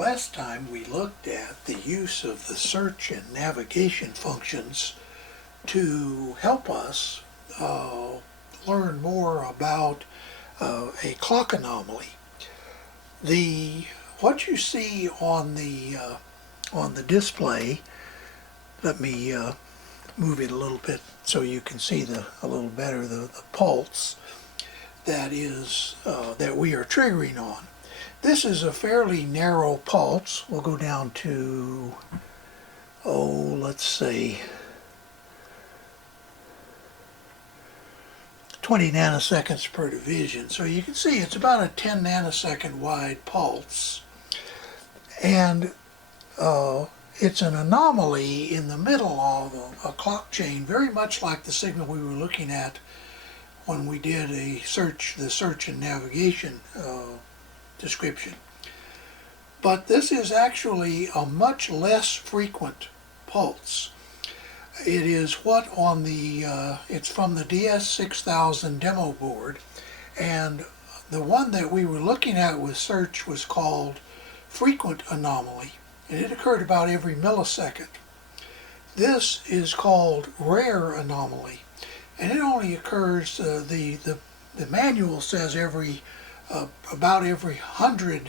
Last time we looked at the use of the search and navigation functions to help us learn more about a clock anomaly. What you see on the display, let me move it a little bit so you can see a little better the pulse that we are triggering on. This is a fairly narrow pulse. We'll go down to, let's say 20 nanoseconds per division. So you can see it's about a 10 nanosecond wide pulse. And it's an anomaly in the middle of a clock chain, very much like the signal we were looking at when we did the search and navigation description. But this is actually a much less frequent pulse. It is it's from the DS6000 demo board, and the one that we were looking at with search was called frequent anomaly, and it occurred about every millisecond. This is called rare anomaly, and it only occurs, the manual says about every 100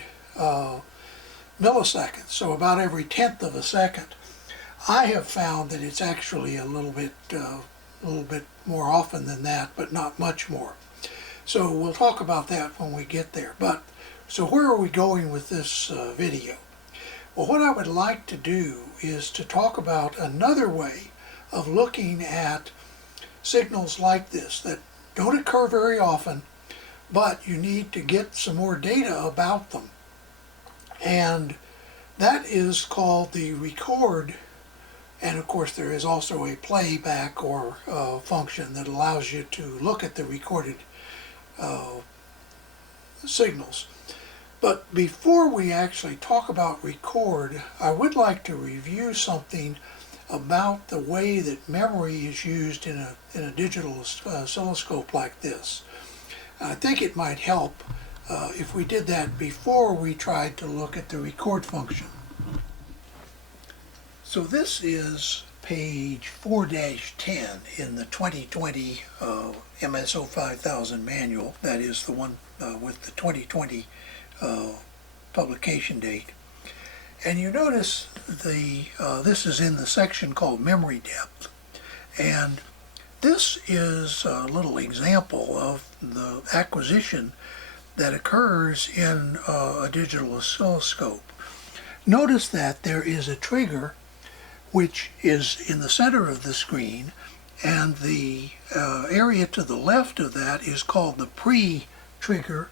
milliseconds, so about every tenth of a second. I have found that it's actually a little bit more often than that, but not much more. So we'll talk about that when we get there. So where are we going with this video? Well, what I would like to do is to talk about another way of looking at signals like this that don't occur very often, but you need to get some more data about them. And that is called the record, and of course there is also a playback or function that allows you to look at the recorded signals. But before we actually talk about record, I would like to review something about the way that memory is used in a digital oscilloscope like this. I think it might help if we did that before we tried to look at the record function. So this is page 4-10 in the 2020 MSO5000 manual. That is the one with the 2020 publication date. And you notice this is in the section called memory depth. And this is a little example of the acquisition that occurs in a digital oscilloscope. Notice that there is a trigger which is in the center of the screen, and the area to the left of that is called the pre-trigger,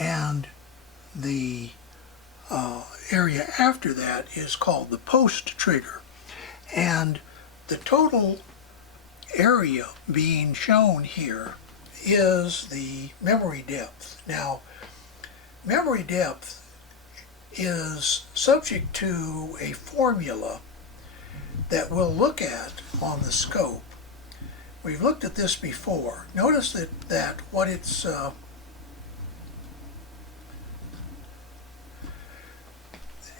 and the area after that is called the post-trigger. And the total area being shown here is the memory depth. Now, memory depth is subject to a formula that we'll look at on the scope. We've looked at this before. Notice that what it's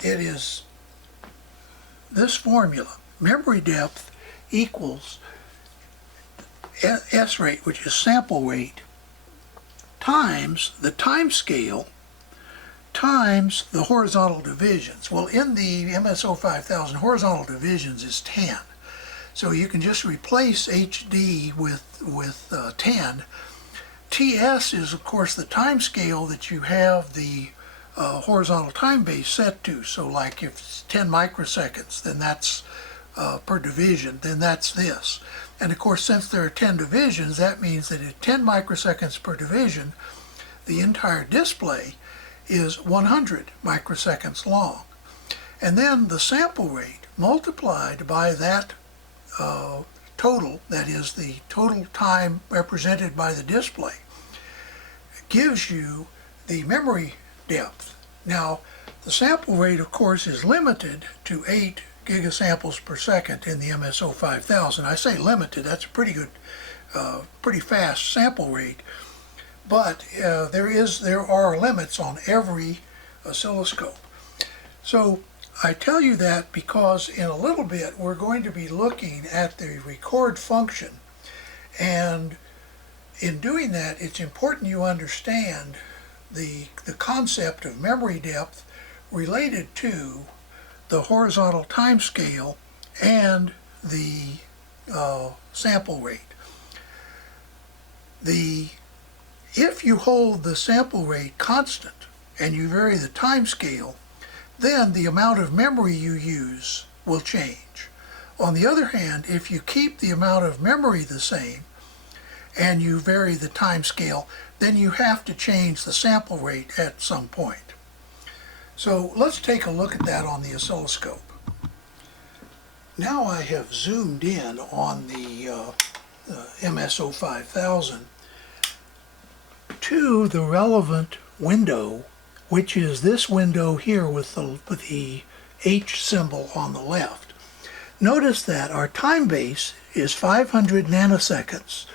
it is this formula. Memory depth equals S rate, which is sample rate, times the time scale times the horizontal divisions. Well, in the MSO5000, horizontal divisions is 10. So you can just replace HD with 10. TS is, of course, the time scale that you have the horizontal time base set to. So like if it's 10 microseconds, then that's per division, then that's this. And of course, since there are 10 divisions, that means that at 10 microseconds per division, the entire display is 100 microseconds long. And then the sample rate multiplied by that total, that is the total time represented by the display, gives you the memory depth. Now, the sample rate, of course, is limited to 8 gigasamples per second in the MSO5000. I say limited, that's a pretty good, pretty fast sample rate. But there are limits on every oscilloscope. So I tell you that because in a little bit we're going to be looking at the record function, and in doing that it's important you understand the concept of memory depth related to the horizontal time scale and the sample rate. If you hold the sample rate constant and you vary the time scale, then the amount of memory you use will change. On the other hand, if you keep the amount of memory the same and you vary the time scale, then you have to change the sample rate at some point. So let's take a look at that on the oscilloscope. Now I have zoomed in on the MSO5000 to the relevant window, which is this window here with the H symbol on the left. Notice that our time base is 500 nanoseconds,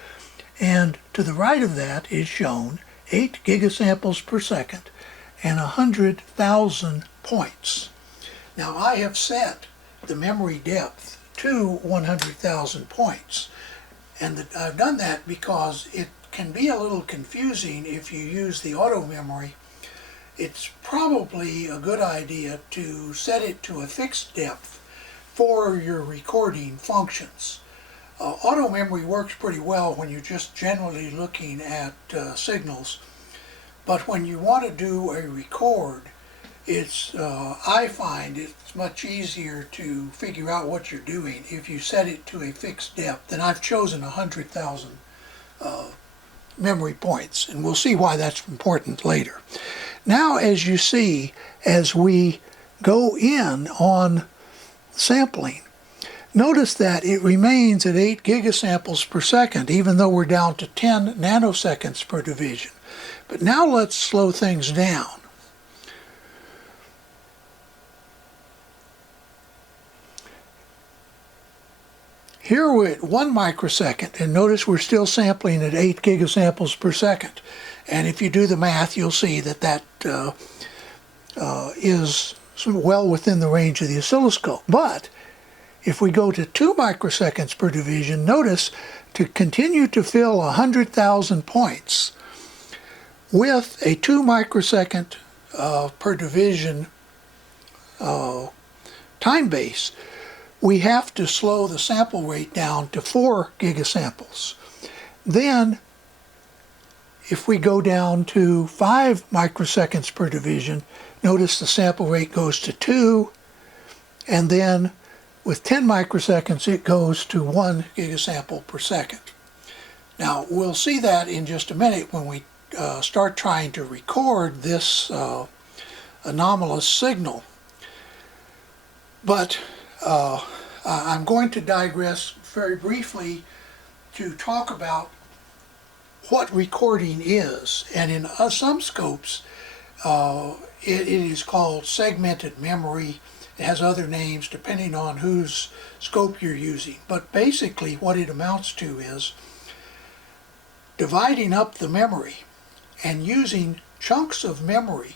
and to the right of that is shown 8 gigasamples per second and 100,000 points. Now I have set the memory depth to 100,000 points, and I've done that because it can be a little confusing if you use the auto memory. It's probably a good idea to set it to a fixed depth for your recording functions. Auto memory works pretty well when you're just generally looking at signals, but when you want to do a record, I find it's much easier to figure out what you're doing if you set it to a fixed depth, and I've chosen 100,000 memory points, and we'll see why that's important later. Now, as you see, as we go in on sampling, notice that it remains at 8 gigasamples per second, even though we're down to 10 nanoseconds per division. But now let's slow things down. Here we're at 1 microsecond, and notice we're still sampling at 8 gigasamples per second. And if you do the math, you'll see that that is well within the range of the oscilloscope. But if we go to 2 microseconds per division, notice to continue to fill 100,000 points with a 2 microsecond per division time base, we have to slow the sample rate down to 4 gigasamples. Then, if we go down to 5 microseconds per division, notice the sample rate goes to 2, and then with 10 microseconds it goes to 1 gigasample per second. Now, we'll see that in just a minute when we start trying to record this anomalous signal. But I'm going to digress very briefly to talk about what recording is. And in some scopes, it is called segmented memory. It has other names depending on whose scope you're using. But basically what it amounts to is dividing up the memory and using chunks of memory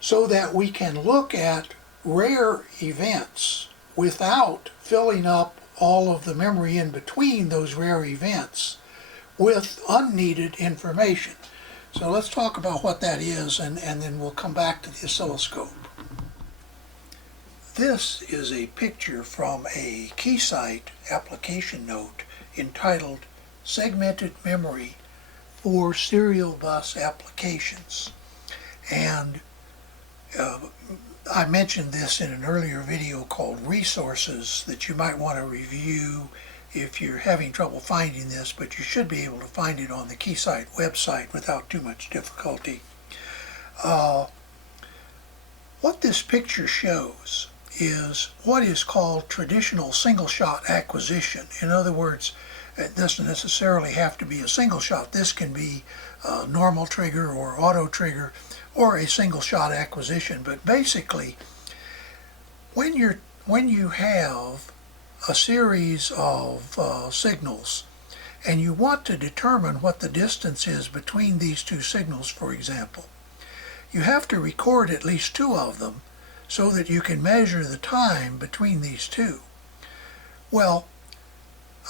so that we can look at rare events without filling up all of the memory in between those rare events with unneeded information. So let's talk about what that is, and then we'll come back to the oscilloscope. This is a picture from a Keysight application note entitled Segmented Memory for Serial Bus Applications. And I mentioned this in an earlier video called Resources that you might want to review if you're having trouble finding this, but you should be able to find it on the Keysight website without too much difficulty. What this picture shows is what is called traditional single-shot acquisition. In other words, it doesn't necessarily have to be a single shot. This can be a normal trigger or auto trigger or a single shot acquisition. But basically, when you have a series of signals and you want to determine what the distance is between these two signals, for example, you have to record at least 2 of them so that you can measure the time between these 2. Well,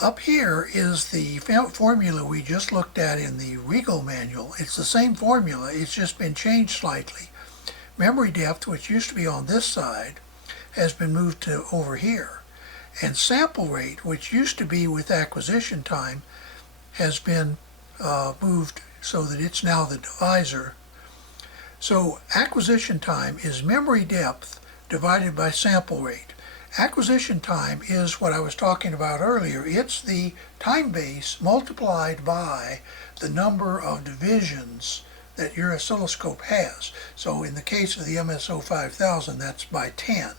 up here is the formula we just looked at in the Rigol manual. It's the same formula, it's just been changed slightly. Memory depth, which used to be on this side, has been moved to over here. And sample rate, which used to be with acquisition time, has been moved so that it's now the divisor. So acquisition time is memory depth divided by sample rate. Acquisition time is what I was talking about earlier. It's the time base multiplied by the number of divisions that your oscilloscope has. So in the case of the MSO5000, that's by 10.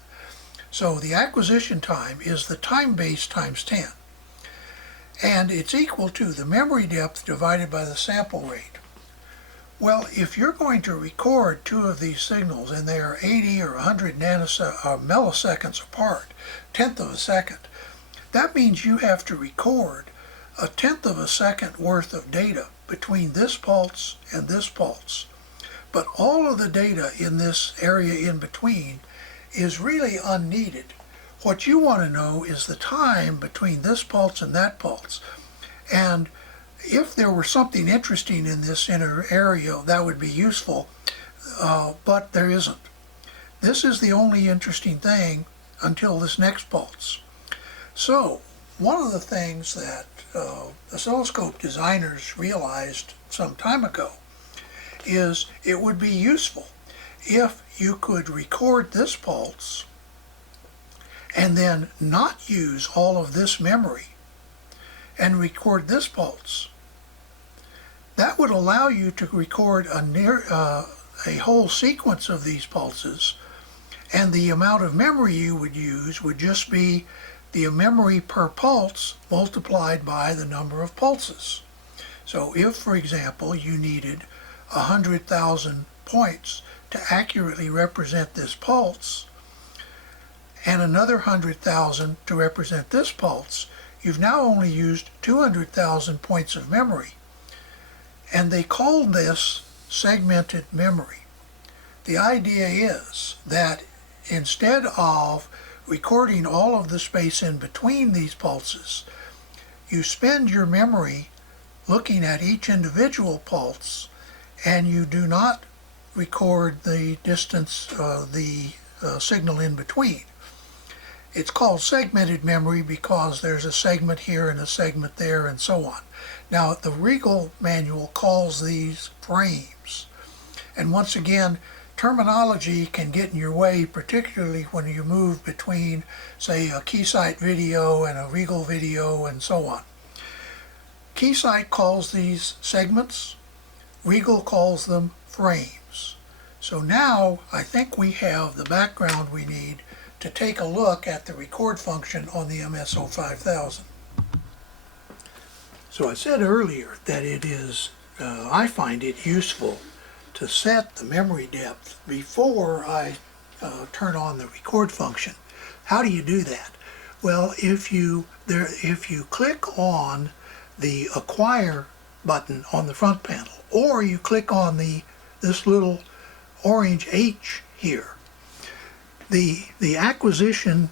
So the acquisition time is the time base times 10. And it's equal to the memory depth divided by the sample rate. Well, if you're going to record 2 of these signals and they are 80 or 100 milliseconds apart, 1/10 of a second, that means you have to record 1/10 of a second worth of data between this pulse and this pulse. But all of the data in this area in between is really unneeded. What you want to know is the time between this pulse and that pulse. And if there were something interesting in this inner area, that would be useful, but there isn't. This is the only interesting thing until this next pulse. So, one of the things that oscilloscope designers realized some time ago is it would be useful if you could record this pulse and then not use all of this memory and record this pulse. That would allow you to record a whole sequence of these pulses, and the amount of memory you would use would just be the memory per pulse multiplied by the number of pulses. So if, for example, you needed 100,000 points to accurately represent this pulse, and another 100,000 to represent this pulse, you've now only used 200,000 points of memory. And they called this segmented memory. The idea is that instead of recording all of the space in between these pulses, you spend your memory looking at each individual pulse, and you do not record the distance, the signal in between. It's called segmented memory because there's a segment here and a segment there and so on. Now, the Rigol manual calls these frames. And once again, terminology can get in your way, particularly when you move between, say, a Keysight video and a Rigol video and so on. Keysight calls these segments, Rigol calls them frames. So now I think we have the background we need to take a look at the record function on the MSO5000. So I said earlier that it is, I find it useful to set the memory depth before I turn on the record function. How do you do that? Well, if you click on the acquire button on the front panel, or you click on this little orange H here, the acquisition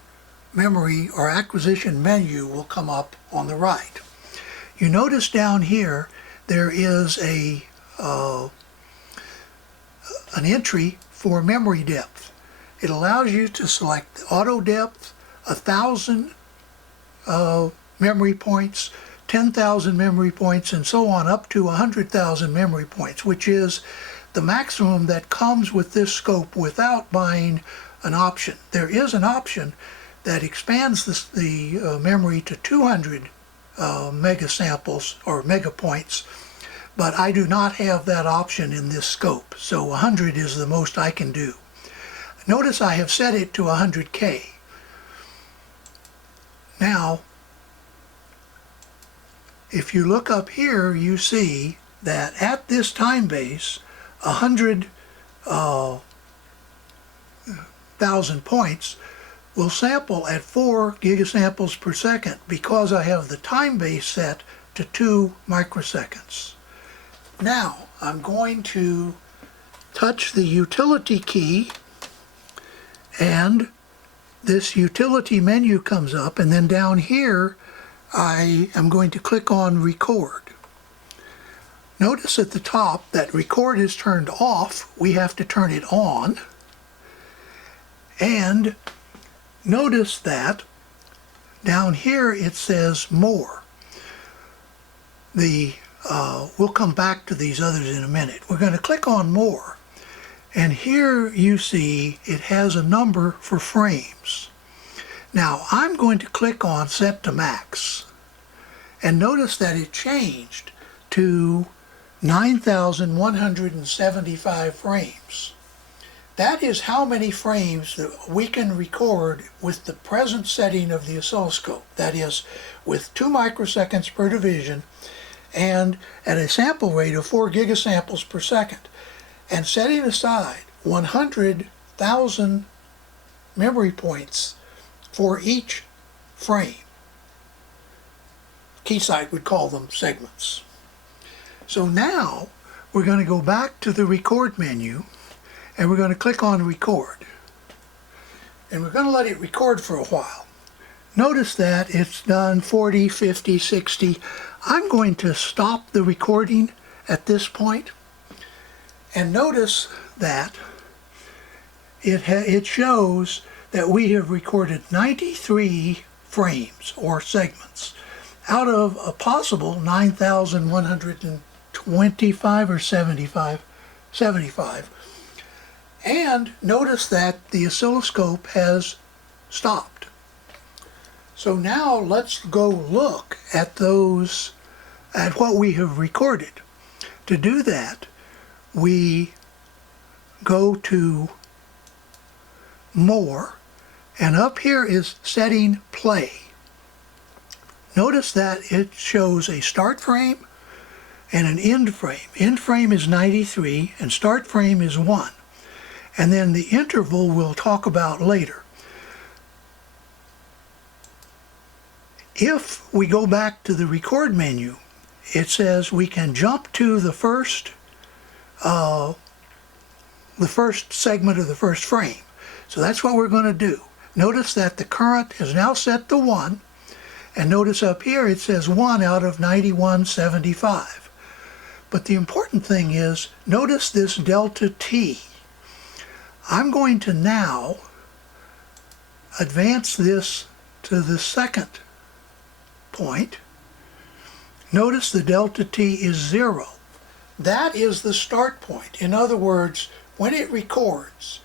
memory or acquisition menu will come up on the right. You notice down here there is an entry for memory depth. It allows you to select auto depth, 1,000 memory points, 10,000 memory points, and so on up to 100,000 memory points, which is the maximum that comes with this scope without buying an option. There is an option that expands the memory to 200 mega samples or mega points, but I do not have that option in this scope, so 100 is the most I can do. Notice I have set it to 100K. Now, if you look up here, you see that at this time base, 100,000 points will sample at 4 gigasamples per second because I have the time base set to 2 microseconds. Now I'm going to touch the utility key, and this utility menu comes up, and then down here I am going to click on record. Notice at the top that record is turned off. We have to turn it on. And notice that down here it says more. We'll come back to these others in a minute. We're going to click on more. And here you see it has a number for frames. Now I'm going to click on set to max. And notice that it changed to 9,175 frames. That is how many frames that we can record with the present setting of the oscilloscope. That is, with 2 microseconds per division and at a sample rate of 4 gigasamples per second. And setting aside 100,000 memory points for each frame. Keysight would call them segments. So now we're going to go back to the record menu, and we're going to click on record. And we're going to let it record for a while. Notice that it's done 40, 50, 60. I'm going to stop the recording at this point. And notice that it shows that we have recorded 93 frames or segments out of a possible 9,125 or 75. And notice that the oscilloscope has stopped. So now let's go look at what we have recorded. To do that, we go to more, and up here is setting play. Notice that it shows a start frame and an end frame. End frame is 93 and start frame is 1. And then the interval we'll talk about later. If we go back to the record menu, it says we can jump to the first segment of the first frame. So that's what we're going to do. Notice that the current is now set to 1, and notice up here it says 1 out of 9175. But the important thing is, notice this delta T. I'm going to now advance this to the second point. Notice the delta T is 0. That is the start point. In other words, when it records,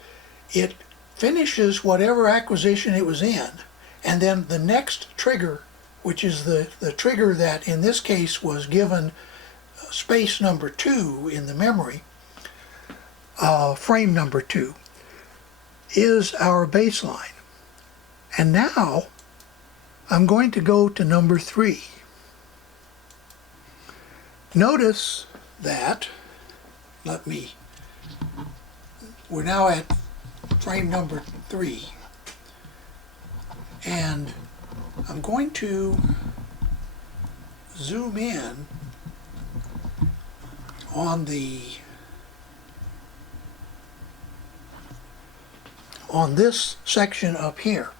it finishes whatever acquisition it was in, and then the next trigger, which is the trigger that in this case was given space number 2 in the memory, frame number 2, is our baseline. And now I'm going to go to number 3. Notice that, we're now at frame number 3, and I'm going to zoom in on this section up here.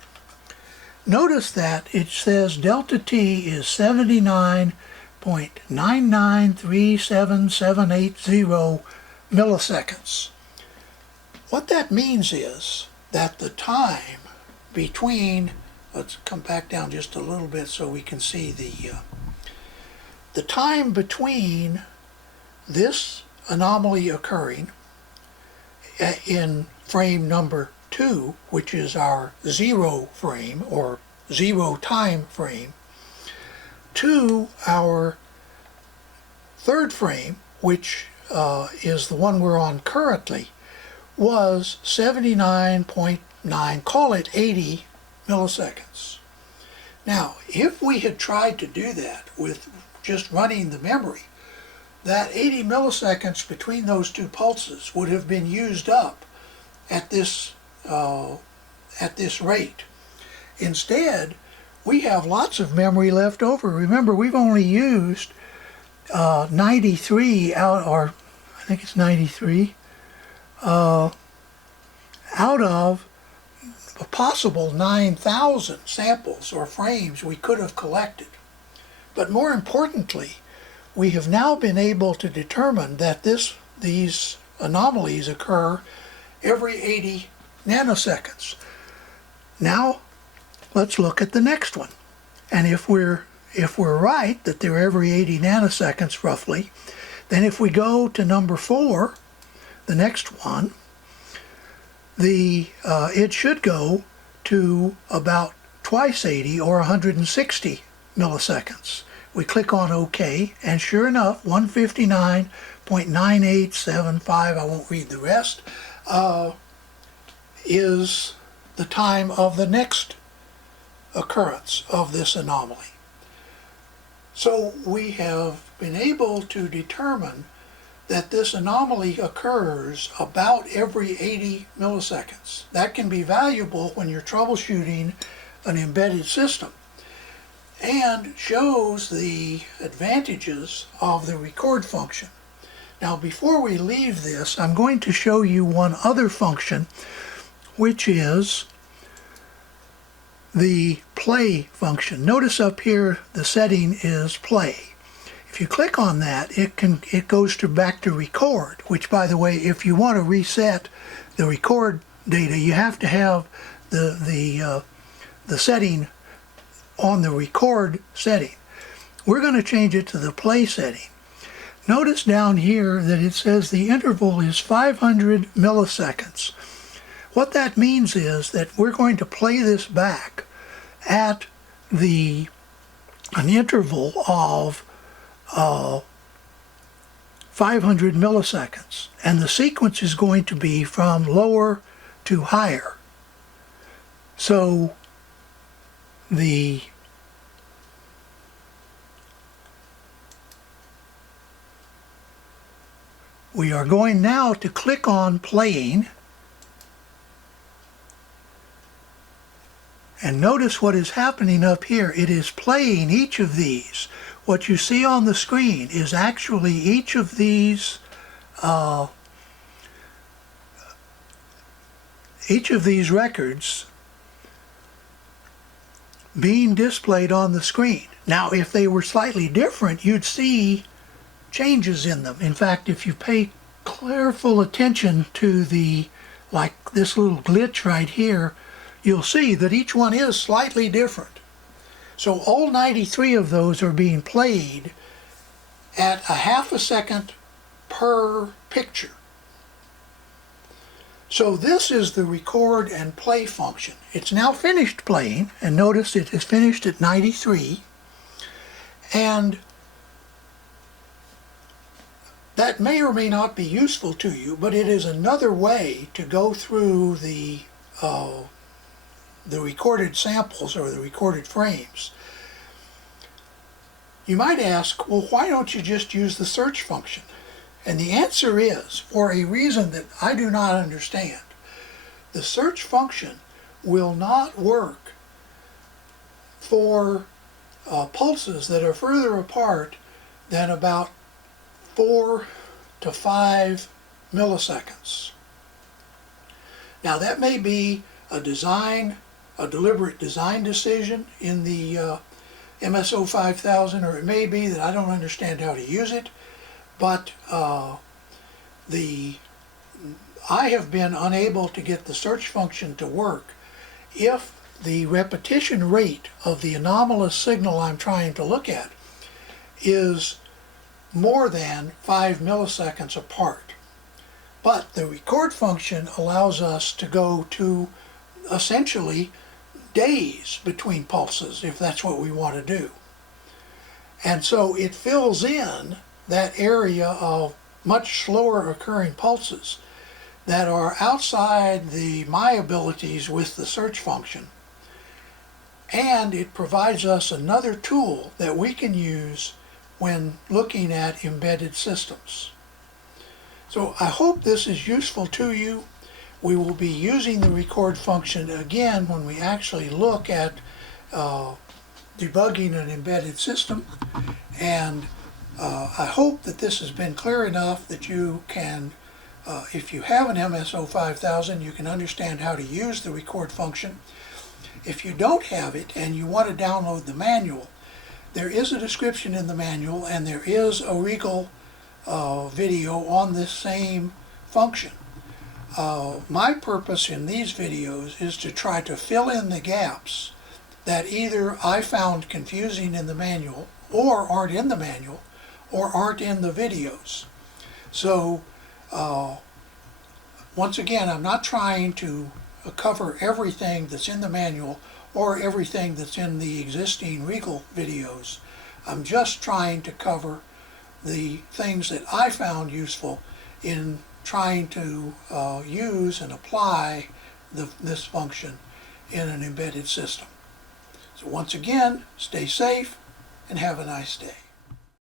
Notice that it says delta T is 79.9937780 milliseconds. What that means is that the time between, let's come back down just a little bit so we can see the time between this anomaly occurring in frame number 2, which is our 0 frame or 0 time frame, to our third frame, which is the one we're on currently, was 79.9, call it 80 milliseconds. Now, if we had tried to do that with just running the memory, that 80 milliseconds between those two pulses would have been used up at this rate. Instead, we have lots of memory left over. Remember, we've only used 93 out, or I think it's 93 out of a possible 9,000 samples or frames we could have collected. But more importantly, we have now been able to determine that these anomalies occur every 80 nanoseconds. Now let's look at the next one. And if we're right that they're every 80 nanoseconds roughly, then if we go to number 4, the next one, it should go to about twice 80 or 160 milliseconds. We click on OK, and sure enough, 159.9875, I won't read the rest, is the time of the next occurrence of this anomaly. So we have been able to determine that this anomaly occurs about every 80 milliseconds. That can be valuable when you're troubleshooting an embedded system, and shows the advantages of the record function. Now before we leave this, I'm going to show you one other function, which is the play function. Notice up here the setting is play. If you click on that, it goes back to record, which, by the way, if you want to reset the record data, you have to have the setting on the record setting. We're going to change it to the play setting. Notice down here that it says the interval is 500 milliseconds. What that means is that we're going to play this back at an interval of 500 milliseconds, and the sequence is going to be from lower to higher. So we are going now to click on playing, and notice what is happening up here. It is playing each of these. What you see on the screen is actually each of these records being displayed on the screen. Now, if they were slightly different, you'd see changes in them. In fact, if you pay careful attention to like this little glitch right here, you'll see that each one is slightly different. So all 93 of those are being played at a half a second per picture. So this is the record and play function. It's now finished playing, and notice it is finished at 93, and that may or may not be useful to you, but it is another way to go through the recorded samples or the recorded frames. You might ask, well, why don't you just use the search function? And the answer is, for a reason that I do not understand, the search function will not work for pulses that are further apart than about 4 to 5 milliseconds. Now that may be a deliberate design decision in the MSO5000, or it may be that I don't understand how to use it, but I have been unable to get the search function to work if the repetition rate of the anomalous signal I'm trying to look at is more than 5 milliseconds apart. But the record function allows us to go to essentially days between pulses, if that's what we want to do. And so it fills in that area of much slower occurring pulses that are outside my abilities with the search function. And it provides us another tool that we can use when looking at embedded systems. So I hope this is useful to you. We will be using the record function again when we actually look at debugging an embedded system, and I hope that this has been clear enough that you can If you have an MSO5000, you can understand how to use the record function. If you don't have it and you want to download the manual, there is a description in the manual, and there is a Rigol video on this same function. My purpose in these videos is to try to fill in the gaps that either I found confusing in the manual, or aren't in the manual, or aren't in the videos. So once again, I'm not trying to cover everything that's in the manual or everything that's in the existing Rigol videos. I'm just trying to cover the things that I found useful in trying to use and apply this function in an embedded system. So once again, stay safe and have a nice day.